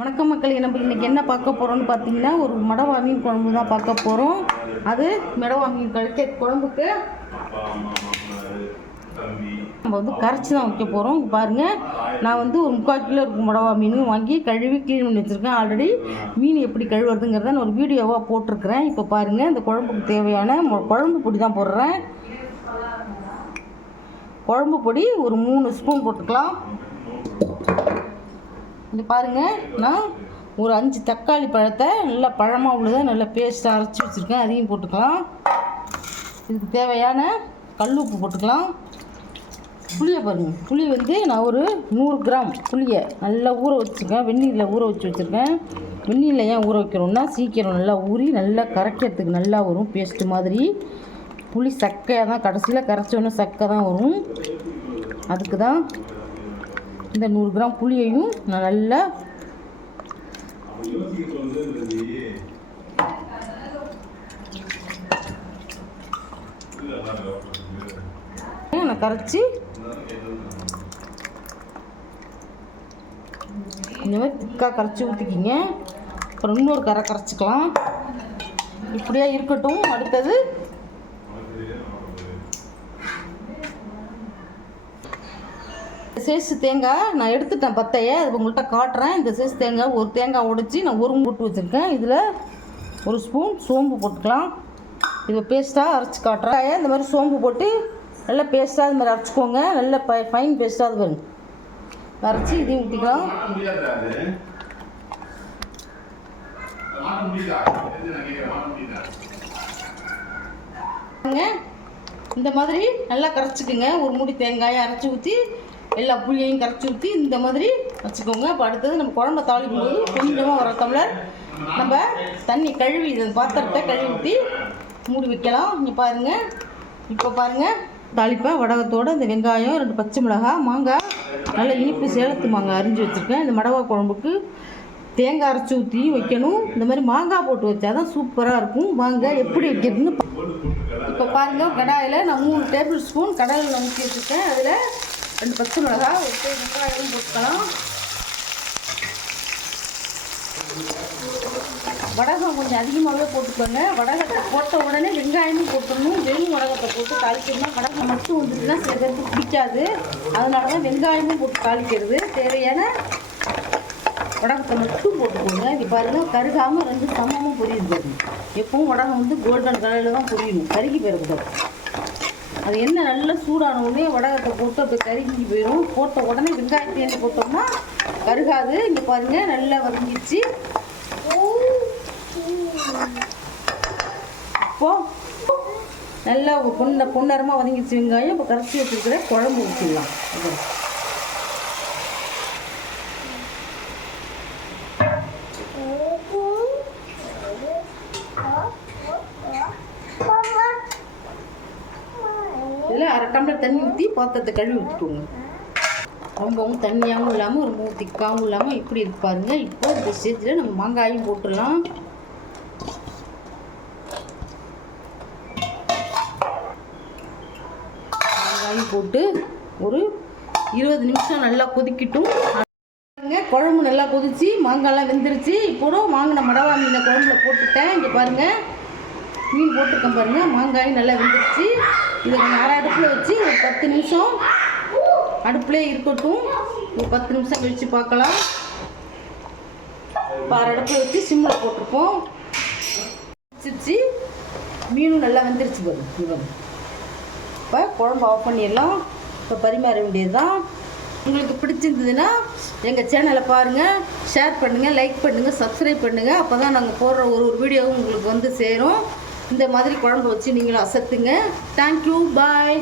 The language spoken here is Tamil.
வணக்கம் மக்களே, நம்ம இன்றைக்கி என்ன பார்க்க போகிறோம்னு பார்த்தீங்கன்னா ஒரு மடவா மீன் குழம்பு தான் பார்க்க போகிறோம். அது மிடவா மீன் குழம்புக்கு நம்ம வந்து கரைச்சி தான் வைக்க போகிறோம். இங்கே பாருங்கள், நான் வந்து ஒரு 3/4 கிலோ இருக்கும் மடவா மீன் வாங்கி கழுவி க்ளீன் பண்ணி வச்சுருக்கேன். ஆல்ரெடி மீன் எப்படி கழுவுறதுங்கிறத நான் ஒரு வீடியோவாக போட்டிருக்கிறேன். இப்போ பாருங்கள், இந்த குழம்புக்கு தேவையான குழம்பு பொடி தான் போடுறேன். குழம்பு பொடி ஒரு 3 ஸ்பூன் போட்டுக்கலாம். இங்கே பாருங்கள், நான் ஒரு 5 தக்காளி பழத்தை நல்லா பழமாக உள்ளதை நல்லா பேஸ்ட்டாக அரைச்சி வச்சுருக்கேன். அதையும் போட்டுக்கலாம். இதுக்கு தேவையான கல் உப்பு போட்டுக்கலாம். புளியை பாருங்கள், புளி வந்து நான் ஒரு 100 கிராம் புளியை நல்லா ஊற வச்சுருக்கேன். வெந்நீரில் ஊற வச்சுருக்கேன். வெந்நீரில் ஏன் ஊற வைக்கிறோம்னா சீக்கிரம் நல்லா ஊறி நல்லா கரைக்கிறதுக்கு நல்லா வரும் பேஸ்ட்டு மாதிரி. புளி சக்கையாக தான் கடைசியில் கரைச்சோன்னே சக்கை தான் வரும். அதுக்கு தான் இந்த 100 கிராம் புளியையும் நான் நல்லா கரைச்சி இந்த மாதிரி திக்காக கரைச்சி ஊற்றிக்கிங்க. அப்புறம் இன்னொரு கரைச்சிக்கலாம். இப்படியா இருக்கட்டும். அடுத்தது சேஸ் தேங்காய் நான் எடுத்துட்டேன் பத்தையை, அது உங்கள்கிட்ட காட்டுறேன். இந்த சேஸ் தேங்காய் ஒரு தேங்காய் உடைச்சி நான் ஒரு போட்டு வச்சுருக்கேன். இதில் ஒரு ஸ்பூன் சோம்பு போட்டுக்கலாம். இதை பேஸ்ட்டாக அரைச்சி காட்டுறேன். இந்த மாதிரி சோம்பு போட்டு நல்லா பேஸ்ட்டாக இது மாதிரி அரைச்சிக்கோங்க. நல்லா ஃபைன் பேஸ்ட்டாக அது வரும். அரைச்சி இதையும் ஊற்றிக்கலாம். இந்த மாதிரி நல்லா கரைச்சிக்குங்க. ஒரு மூடி தேங்காயை அரைச்சி ஊற்றி எல்லா புளியையும் கரைச்சி ஊற்றி இந்த மாதிரி வச்சுக்கோங்க. இப்போ அடுத்தது நம்ம குழம்பை தாளிக்கும் போது கொஞ்சமாக ஒரு டம்ளர் நம்ம தண்ணி கழுவி இந்த பாத்திரத்தை கழுவி ஊற்றி மூடி வைக்கலாம். இங்கே பாருங்கள், இப்போ பாருங்கள், தாளிப்பேன் வடகத்தோடு இந்த வெங்காயம், 2 பச்சை மிளகாய், மாங்காய், நல்ல இனிப்பு சேலத்து மாங்காய் அரிஞ்சு வச்சுருக்கேன். இந்த மடவா குழம்புக்கு தேங்காய் அரைச்சி ஊற்றி வைக்கணும். இந்த மாதிரி மாங்காய் போட்டு வச்சா தான் சூப்பராக இருக்கும். மாங்காய் எப்படி வைக்கிறதுன்னு இப்போ பாருங்கள். கடாயில் நான் 3 டேபிள் ஸ்பூன் கடாயில் ஊற்றி வச்சுருக்கேன். அதில் 2 பச்சை மிளகாய், ஒரு வெங்காயம் போட்டுக்கலாம். வடகம் கொஞ்சம் அதிகமாகவே போட்டுக்கோங்க. வடகத்தை போட்ட உடனே வெங்காயமும் போட்டுடணும். வெறும் வடகத்தை போட்டு தாளிக்கணும்னா வடகம் மட்டும் வந்துட்டுனா சில பேருக்கு பிடிக்காது. அதனால தான் வெங்காயமும் போட்டு தாளிக்கிறது. தேவையான வடகத்தை மட்டும் போட்டுக்கோங்க. இது பாருங்கள், கருகாமல் 2 சமமும் பொரியுது. எப்பவும் வடகம் வந்து கோல்டன் கலரில் தான் பொரியணும், கருகி போயிடக்கூடாது. அது என்ன நல்லா சூடான உடனே வடகத்தை போட்டு அப்படி கருகி போயிடும். போட்ட உடனே வெங்காயத்தை எண்ணெய் போட்டோம்னா கருகாது. இங்கே பாருங்கள், நல்லா வதங்கிடுச்சு. இப்போது நல்லா பொன்னரமாக வதங்கிடுச்சு வெங்காயம். இப்போ கரைச்சி வச்சுருக்கிற குழம்பு ஊற்றிடலாம். இதில் 1/2 டம்ளர் தண்ணி ஊற்றி பாத்திரத்தை கழுவி ஊற்றிக்கோங்க. ரொம்பவும் தண்ணியாகவும் இல்லாமல் ரொம்ப திக்காகவும் இல்லாமல் இப்படி இருக்கு பாருங்கள். இப்போ இந்த ஸ்டேஜில் நம்ம மாங்காயும் போட்டுடலாம். மாங்காயும் போட்டு ஒரு 20 நிமிஷம் நல்லா கொதிக்கட்டும். குழம்பு நல்லா கொதிச்சு மாங்காய்லாம் வெந்துருச்சு. இப்போ வாங்கின மடவா மீனை குழம்புல போட்டுட்டேன். இங்கே பாருங்கள், மீன் போட்டுருக்கேன் பாருங்கள். மாங்காயும் நல்லா வெந்துருச்சு. இதை கொஞ்சம் அரை அடுப்பில் வச்சு ஒரு 10 நிமிஷம் அடுப்புலே இருக்கட்டும். ஒரு 10 நிமிஷம் கழித்து பார்க்கலாம். இப்போ அரை அடுப்பில் வச்சு சிம்மில் போட்டிருப்போம். வச்சிருச்சு, மீனும் நல்லா வெந்துருச்சு பாருங்க. இப்போ குழம்பு ஆஃப் பண்ணிடலாம். இப்போ பரிமாற வேண்டியது தான். உங்களுக்கு பிடிச்சிருந்ததுன்னா எங்கள் சேனலை பாருங்கள், ஷேர் பண்ணுங்கள், லைக் பண்ணுங்கள், சப்ஸ்கிரைப் பண்ணுங்கள். அப்போ தான் நாங்கள் போடுற ஒரு வீடியோவும் உங்களுக்கு வந்து சேரும். இந்த மாதிரி குழம்பு வச்சு நீங்களும் அசத்துங்க. தேங்க்யூ, பாய்.